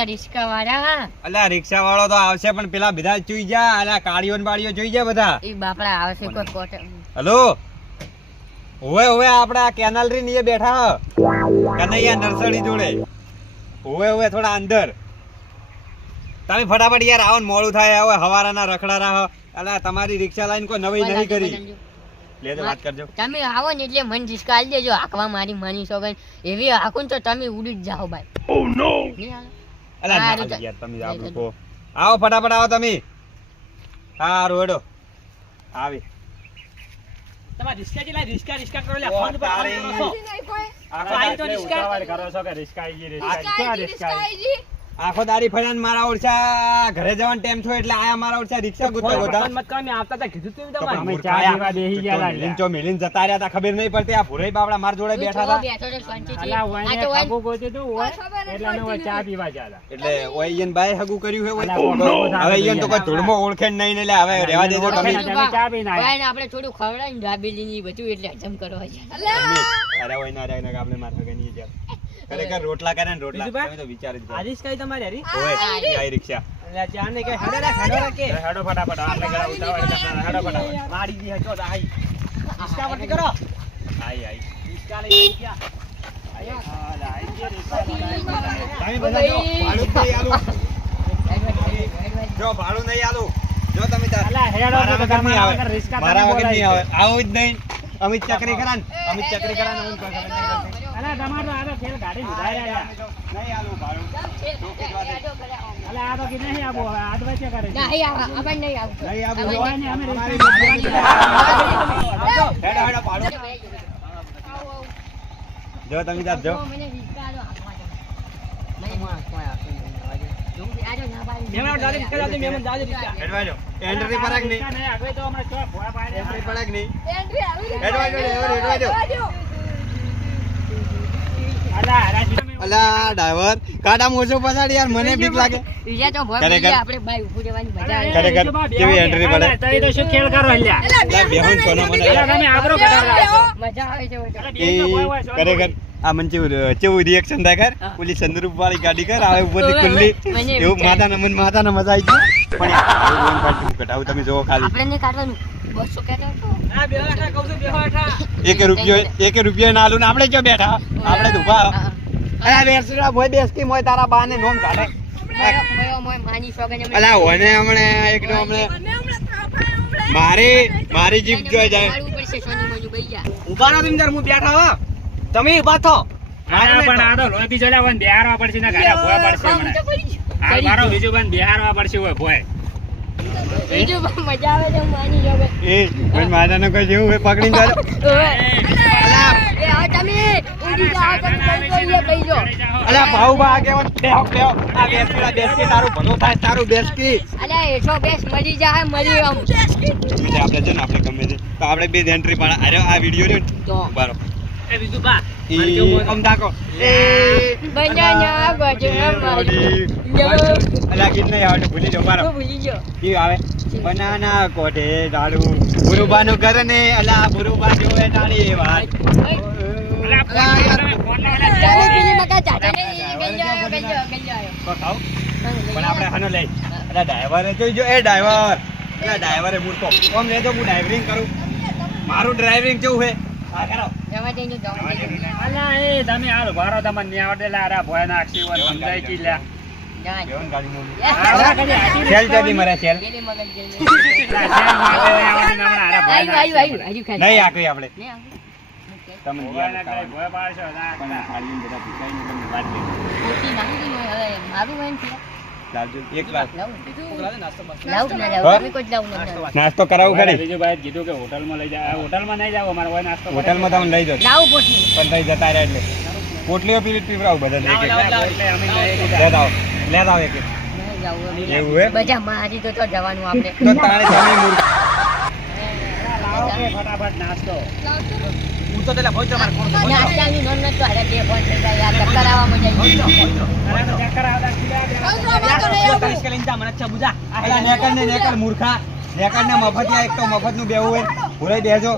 રિક્ષા વાળા અલ્યા રિક્ષા વાળો તો આવશે પણ પેલા બધા જોઈ જા અલ્યા કાળીઓ ને બાળીઓ જોઈ જા બધા ઈ બાપડા આવશે કોઈ કોટ હેલો ઓવે આપણે આ કેનાલ રી નીચે બેઠા કનૈયા નર્સરી જોડે ઓવે થોડા અંદર તમે ફટાફટ યાર આવો ને મોડું થાય હવે હવારાના રખડા રાહ અલ્યા તમારી રિક્ષા લાઈન કોઈ નવી નહીં કરી લેજો વાત કરજો તમે આવો ને એટલે મન રિક્ષા આલી દેજો હાકવા મારી માની સોગન એવી હાકું તો તમે ઉડી જ જાઓ ભાઈ ઓ નો યાર તમે આવો ફટાફટ આવો તમે હા રોડો આવી તમાર રિક્ષા જેલા રિક્ષા કરો લે ફોન પર ફોન કરો છો આ તો રિક્ષા કરો છો કે રિક્ષા આઈ આખો દાડી ફળાન મારા ઓરછા ઘરે જવાનો ટાઈમ થયો એટલે આયા મારા ઓરછા રિક્ષા ગોતવા ગોતા મત કામે આવતા તા કીધું તું તમારે અમે ચા પીવા બેહી ગયા લીંચો મિલીન જતા રહ્યા તા ખબર નહીં પડતી આ ભુરાઈ બાબડા માર જોડે બેઠા હતા અલા ઓય ખાબુ ગોતી તું ઓય એટલે નો ચા પીવા જાલા એટલે ઓય ઈયન બાય હગુ કર્યું હે હવે ઈયન તો કોઈ ધૂળમો ઓળખે નહીં ને એટલે હવે રહેવા દેજો તમે ચા પીને ભાઈ આપણે થોડું ખવડાવીને દાબેલીની બધું એટલે હજમ કરો છે અરે ઓય ના રે ના આપણે માર હગની જ ખરેખર રોટલા કરે ને રોટલા તમે તો વિચાર જ કરો આરીશ કઈ તમારી હરી ઓય આઈ રિક્ષા એટલે ચા ને કે હેડો કે હેડો ફટાફટ આપણે ઘરે ઉતાવળ કરતા હેડો ફટાફટ મારી દી હચો આઈ રિક્ષા પરથી કરો આઈ રિક્ષા લઈ ગયા તમે બધા જો ભાડું નહીં આલું જો તમે અલા હેડો મારા વગર નહીં આવે આવું જ નહીં અમિત ચક્રી કરાન અલા તમારો આ તો ખેલ ગાડી ઉધાર્યા નહીં આલું ભાડું અલા આ તો કે નહીં આવો આ તો વચ્ચે કરે નહીં આવ આપણે નહીં આવ નહીં આવું જોવાય ને અમે હેડો ભાડું જો તમે જાત જો મને રિક્ષા આલો મેમન દાદી રિક્ષા દાદી મેમન દાદી રિક્ષા હેડવાજો એન્ટ્રી પરક નહીં નહીં આગળ તો હમણાં ચો ભોળા પાડે એન્ટ્રી પરક નહીં હેડવાજો અલા રાજી અલા ડ્રાઈવર કાડા મોજો પછાડી યાર મને બીક લાગે બીજા તો ભોય ખરેખર. આપણે બાઈ ઉભું રહેવાની મજા આવે ખરેખર કેવી એન્ટ્રી પડે તઈ તો શું ખેલ કરો હલ્યા અલા બેહુન સોનો મને અલા તમે આબરો કઢાવરા છો મજા આવે છે એ ખરેખર આ મન કેવું રિએક્શન થાય કર ઓલી સંદરૂપ વાળી ગાડી કર આવે ઉપરથી ખુલ્લી એવું માતાને મજા આવી ગઈ પણ આ કાઢી કટાવ તમે જોવો ખાલી આપણે ને કાઢવાનું 200 કહેતા ના બેઠા કહું છું બેઠા એક રૂપિયો ના આલું ને આપણે જો બેઠા આપણે તો ઉભા અલા બેસરા મોય બેસકી મોય તારા બાને નોમ કાઢે મોય માની સોગન અલા ઓને હમણે એકદમ હમણે મારી જીભ જોઈ જાય પડશે સોની મોની બઈ જા ઉભા રહો તમે હું બેઠા હો તમે ઉભા થો પણ આ તો લોહી ચલાવવાનું બિહારવા પડશે ને ગાડા ભોય પડશે મને આ મારો બીજું બંધ બિહારવા પડશે હોય ભોય બીજું મજા આવે છે માની સોગન એ કોઈ માદાનો કોઈ જેવું હોય પકડીને ચાલો એ આ તમે ઉડી જાઓ તમે કઈ જો અલા ભાઉ બા આગેવાન બેહો આ બેસકી તારું ભલું થાય તારું બેસકી અલે એઠો બેસ મળી જાય મળી આમ બીજા આપણે છે ને આપણે ગમે છે તો આપણે બે એન્ટ્રી પાડા અરે આ વિડિયો છે તો બારો એ બીજું બા આમ દાકો એ બંજાના ગજમારી અલા ગીત નહીં આવે ભૂલી જાવ બારો ભૂલી ગયો કી આવે બનાના કોઠે દાડુ બુરુબાનું કરે ને અલા બુરુબા જોવે ડાળી એ વાત ચાલે પેલી મકા ચાચા ને ગઈ તો ખાવ પણ આપણે હાનો લઈ અલા ડ્રાઈવરે જોઈજો એ ડ્રાઈવર અલા ડ્રાઈવરે મૂર્ખો કોમ લેજો હું ડ્રાઈવરિંગ કરું મારું ડ્રાઈવિંગ કેવું છે હા કરો જવા દેજો અલા એ તમે હાલ ભારો તમને ન્યા આવડેલા આરા ભોય નાખી હોય સમજાય કી લ્યા કેવન ગાડી મોલી આવા કદી આટી સેલ જદી મરે સેલ પેલી મગજ ગઈ શેર માટે આવડી નમણા આરા ભોય આયુ હજુ ખાઈ નહીં આકરી આપણે નહીં આવું તમને ભોય ના કરે ભોય પાડશો ના પણ ખાલી બધા ભીખાઈને તમને વાત કરી મોટી નાખી દીધું હવે મારું વેન છે લાવજો એક વાર લાવું નાસ્તો બસ લાવું ના લાવું તમે કોઈ લાવું ના નાસ્તો કરાવું ખરી બીજું ભાઈ કીધું કે હોટલમાં લઈ જાવ હોટલમાં નહીં જાવ અમારે હોય નાસ્તો હોટલમાં તમે લઈ જાઓ લાવું પોટલી પણ તઈ જતા રહ્યા એટલે પોટલીઓ પીવડાવું બધા એક એક એટલે અમે નહીં લેતા આવો એક એક નહીં જાવું એવું હે બજા મારી તો જવાનું આપણે તો તાણે તમે મૂર્ખ લાવો કે ફટાફટ નાસ્તો હું તો તેલા ભોય તમાર કોણ નાસ્તાની નોન નતો હારે બે ફોન થઈ જાય યાર ચક્કર આવવા મજા આવી અરે ચક્કર આવતા રિક્ષા લઈને જા મને અચ્છા બુજા અલા નેકર મૂર્ખા નેકર ને મફત એક તો મફત નું બેવું હોય ભૂરાઈ દેજો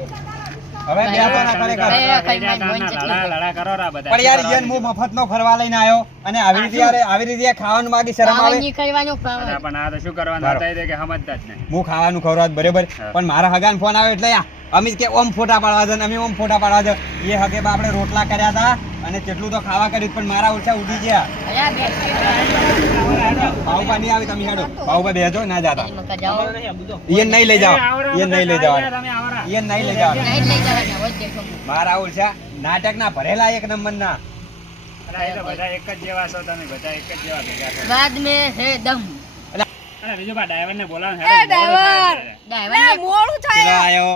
હવે બે તો ના કરે કર. ભાઈ, ખાઈ મારી બોન ચટણી. લડા કરો રા બધા. પણ યાર ઈયન હું મફતનો ફરવા લઈને આવ્યો અને આવી રીતે ખાવાનું માંગી શરમ આવે. ખાવાની ખવડાવવાનું ખાવાનું. અરે પણ આ તો શું કરવાનું બરાબર. હતા એ કે સમજતા જ નહીં. હું ખાવાનું ખવડાવત બરાબર હા. પણ મારા હગાન ફોન આવ્યો એટલે અમે કે ઓમ ફોટા પાડવા દે ને અમે ઓમ ફોટા પાડવા દે એ હગે બા આપણે રોટલા કર્યા હતા અને કેટલું તો ખાવા કર્યું પણ મારા ઓછા ઉડી ગયા. અલ્યા, બેસી બાહુબા નહીં આવી તમે હેડો બાહુબા બેસો ના જાતા રહો. મકા જાઓ. ઈયન નહીં લઈ જાઓ ઈયન નહીં લઈ જવાના તમે આવરા. ઈયન નહીં લઈ જવાના નહીં લઈ જવાના, હવે જ દેખો. મારા ઓછા નાટક ના ભરેલા એક નંબર ના અરે એ તો બધા એક જ જેવા છો તમે બધા એક જ જેવા ભેગા છો. बाद में है दम. અરે બીજું બા ડ્રાઈવરને બોલાવો ને, એ હેડો, મોડું થાય છે. ડ્રાઈવરને મોડું ચલો થાય આયો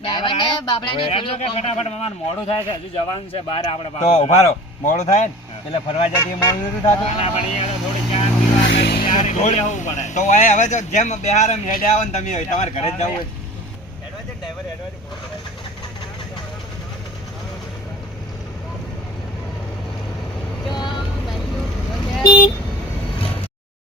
ડ્રાઈવરને બાબડાને હેડો થોડું કે કામ ફટાફટ મામાને મોડું થાય છે હજુ જવાનું છે બહાર આપણે તો ઉભા રહો મોડું થાય ને એટલે ફરવા જતી મોડું નથી થતું ના, પણ એ તો થોડી ચા પીવા અને ત્યારે ઘરે આવવું પડે. તો હવે તો જેમ બિહાર એમ હેડે આવો ને તમે હોય તમારે ઘરે જ જવું હોય જો,